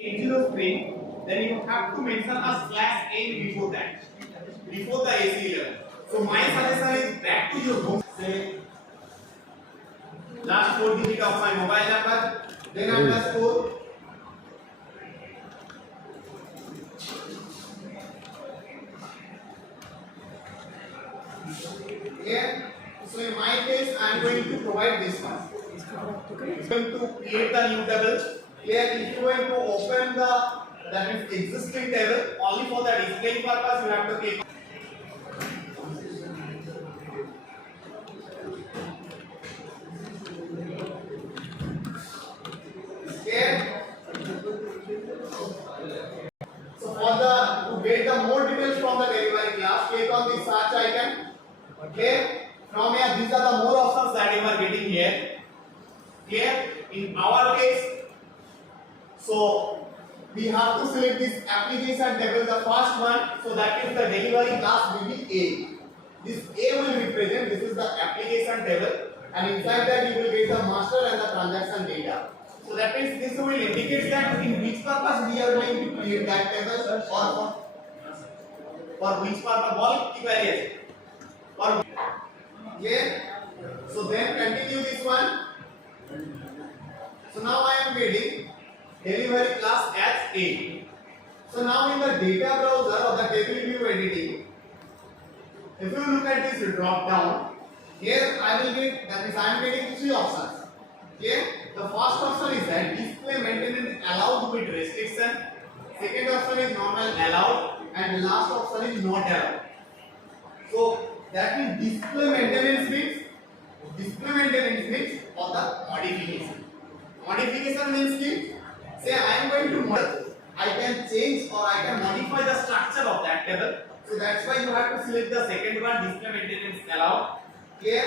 80 string, then you have to mention a slash n before that, before the AC11. So my suggestion is back to your home. Say last 4 digit of my mobile number, then underscore. Here, so in my case, I am going to provide this one. I am going to create the new table. Here, if you are going to open that means existing table, only for the displaying purpose, you have to click. Here, so to get the more details from the delivery class, click on the search icon. Okay, from here these are the more options that you are getting here. Here in our case, so we have to select this application table, the first one. So that is the delivery class will be A. This A will represent, this is the application table, and inside that you will get the master and the transaction data. So that means this will indicate that in which purpose we are going to create that table, or for which purpose, all evaluation. Or yeah. So then continue this one. So now I am getting delivery class as A. So now in the data browser or the table view editing, if you look at this drop down, here I will get, that means I am getting 3 options. Okay. The first option is that display maintenance allowed with restriction. Second option is normal allowed, and the last option is not allowed. So that means display maintenance means or the modification. Modification means ki, say I am going to modify, I can change or I can modify the structure of that table. So that's why you have to select the second one, display maintenance allowed. Clear?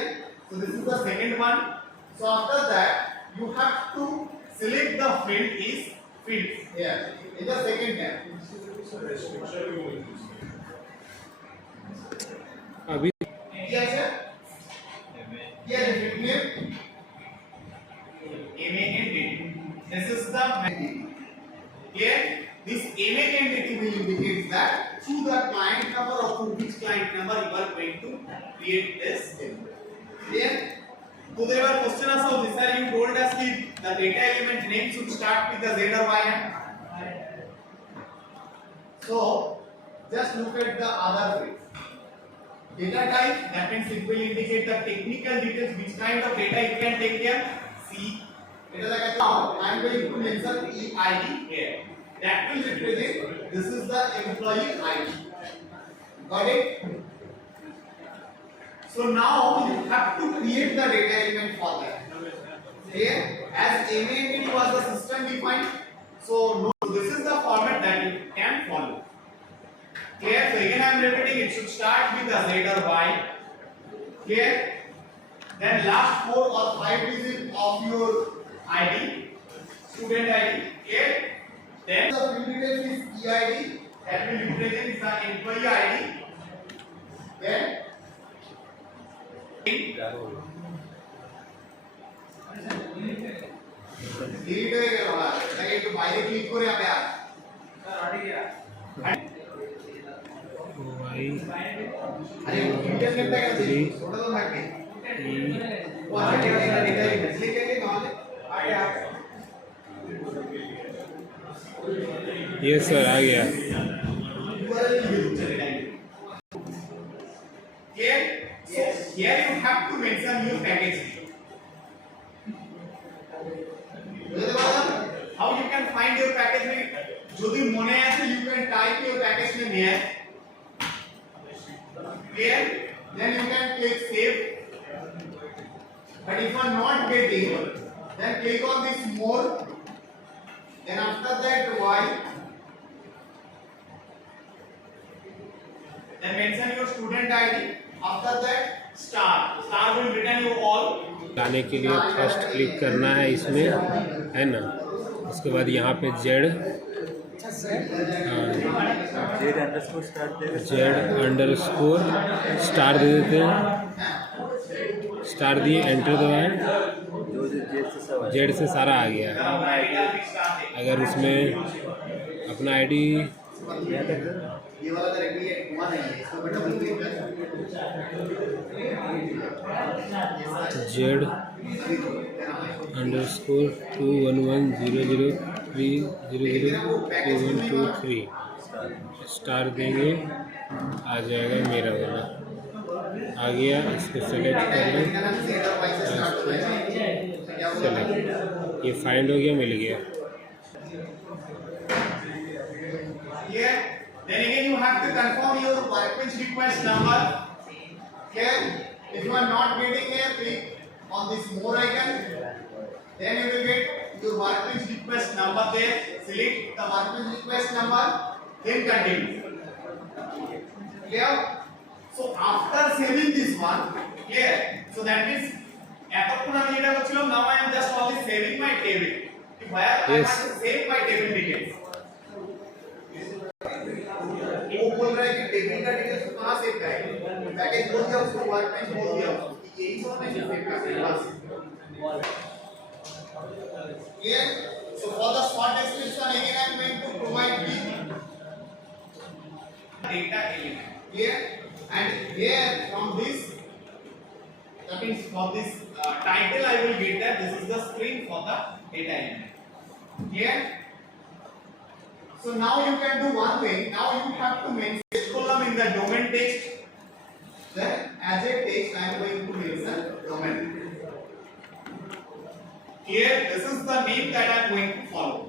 So this is the second one. So after that you have to select the field is fields here in the second tab. अभी क्या है ये field name MA entity. This is the entity. Here this MA entity will indicate that through the client number or through which client number you are going to create this table. Clear? So there were questions also. This sir, you told us that the data element name should start with the Z or Y. So just look at the other fields. Data type, that means it will indicate the technical details, which kind of data it can take care. C. It is like a now I am going to mention EID here. That will represent this is the employee ID. Got it? So now you have to create the data element for that. Here, as MA entity was the system defined, so this is the format that you can follow. Clear? So again I am repeating, it should start with the Z or Y. Clear? Then last 4 or 5 digits of your ID, student ID. Clear? Then the field details is EID, that will represent the employee ID. Then delete हो गया होगा लगे तो বাইরে click করে আপনি আর sir আড়ি গিয়া भाई আরে ইন্টারনেটটা গেছে ওটা তো থাকবে ও আগে এটা ক্লিক করলে তাহলে আগে আগে ये सर आ गया Here you have to mention your package name. How you can find your package name? Jodi mone ache you can type your package name here. Clear? Then you can click save. But if you are not getting, then click on this more. Then after that Y. Then mention your student ID. After that star will return you all. लाने के लिए first click करना है इसमें, है ना। उसके बाद यहाँ पे जेड अंडरस्कोर स्टार दे देते हैं। स्टार दिए एंटर दबाएं। जेड से सारा आ गया है। अगर उसमें अपना आईडी ये वाला डायरेक्टली हुआ नहीं है, इसको मैं डबल क्लिक कर जेड अंडरस्कोर 2110030033123 स्टार देंगे, आ जाएगा मेरा वाला। आ गया, इसको सेलेक्ट कर लो, सेलेक्ट, ये फाइंड हो गया, मिल गया। Here, then again you have to confirm your workbench request number. Here, if you are not getting a click on this more icon, then you will get your workbench request number there. Select the workbench request number, then continue. Clear? So after saving this one, clear? So that means এতক্ষণ আমি যেটা করছিলাম, now I am just only saving my table. Where I have to save my table details. वो बोल रहा है कि table का डिटेल्स कहां सेव करेंगे, पैकेज बोल दिया उसको, वर्कबेंच बोल दिया उसको, यही सब में सेव करते हैं बस। Clear? So for the short description again I am going to provide the data element. Clear? And here from this, that means for this title I will get that this is the string for the data element. Clear? So now you can do one thing. Now you have to mention this column in the domain text. Then as a text I am going to mention domain. Here this is the name that I am going to follow.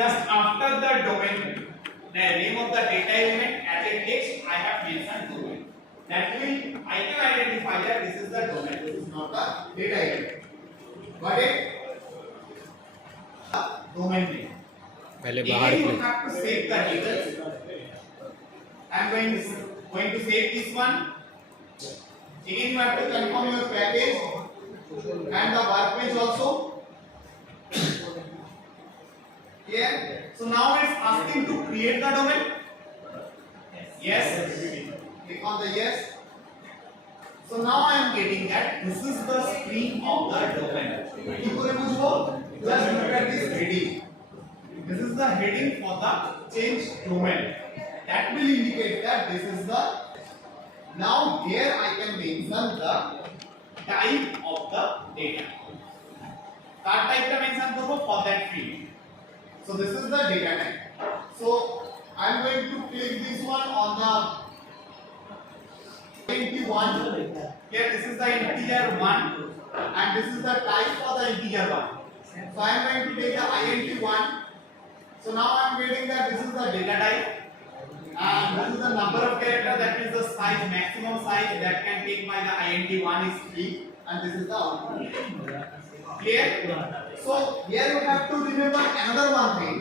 Just after the domain, the name of the data element as a text I have mentioned domain. That will I can identify that this is the domain. This is not the data element. Got it? Domain name. पहले बाहर you have to save the details. I am going to save this one. Again you have to confirm your package and the workbench also. Clear? So now it's asking to create the domain. Yes. Click on the yes. So now I am getting that this is the string of the domain. Just look at this heading. This is the heading for the change domain. That will indicate that this is the. Now here I can mention the type of the data. That type का mention करो for that field. So this is the data type. So I am going to click this one on the int1. Here this is the integer 1 and this is the type for the integer 1. So I am going to take the int1. So now I am getting that this is the data type and this is the number of characters, that is the size, maximum size that can take by the int1 is 3 and this is the output. Clear? So here you have to remember another one thing.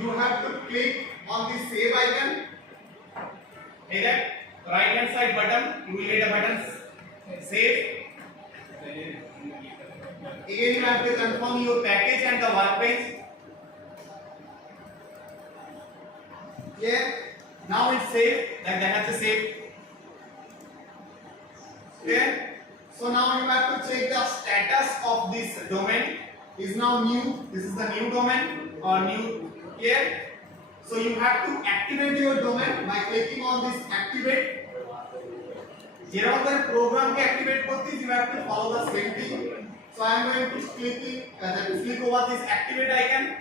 You have to click on the save icon. Either right hand side button, you will get a button save. Again you have to confirm your package and the workbench. Yeah. Now it's saved, like they have to save. Okay. So now you have to check the status of this domain. Is now new. This is the new domain or new. Clear? So you have to activate your domain by clicking on this activate. Here on the program ke activate करती, you have to follow the same thing. So I am going to click over this activate icon.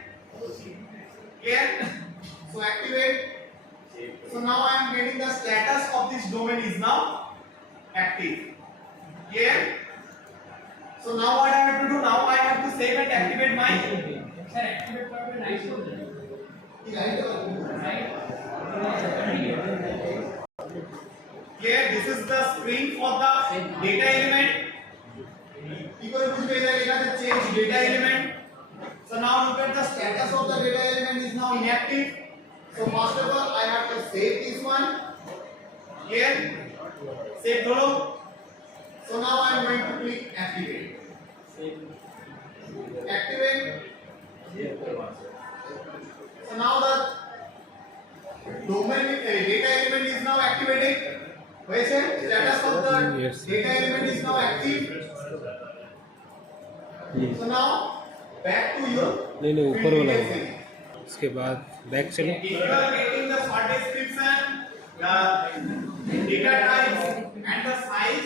Clear? So activate. So now I am getting the status of this domain is now active. Clear? So now what I have to do? Now I have to save and activate my. Clear? This is the string for the data element. People push the change data element. So now look at the status of the data element is now inactive. So first of all, I have to save this one. Clear? Save through. So now I am going to click activate. Activate. So now the domain data element is now activated. Where is it? Status of the data element is now active. So now back to your नहीं नहीं ऊपर वाला details होगा। again. इसके बाद back चलो। If you are getting the short description, the data types and the size,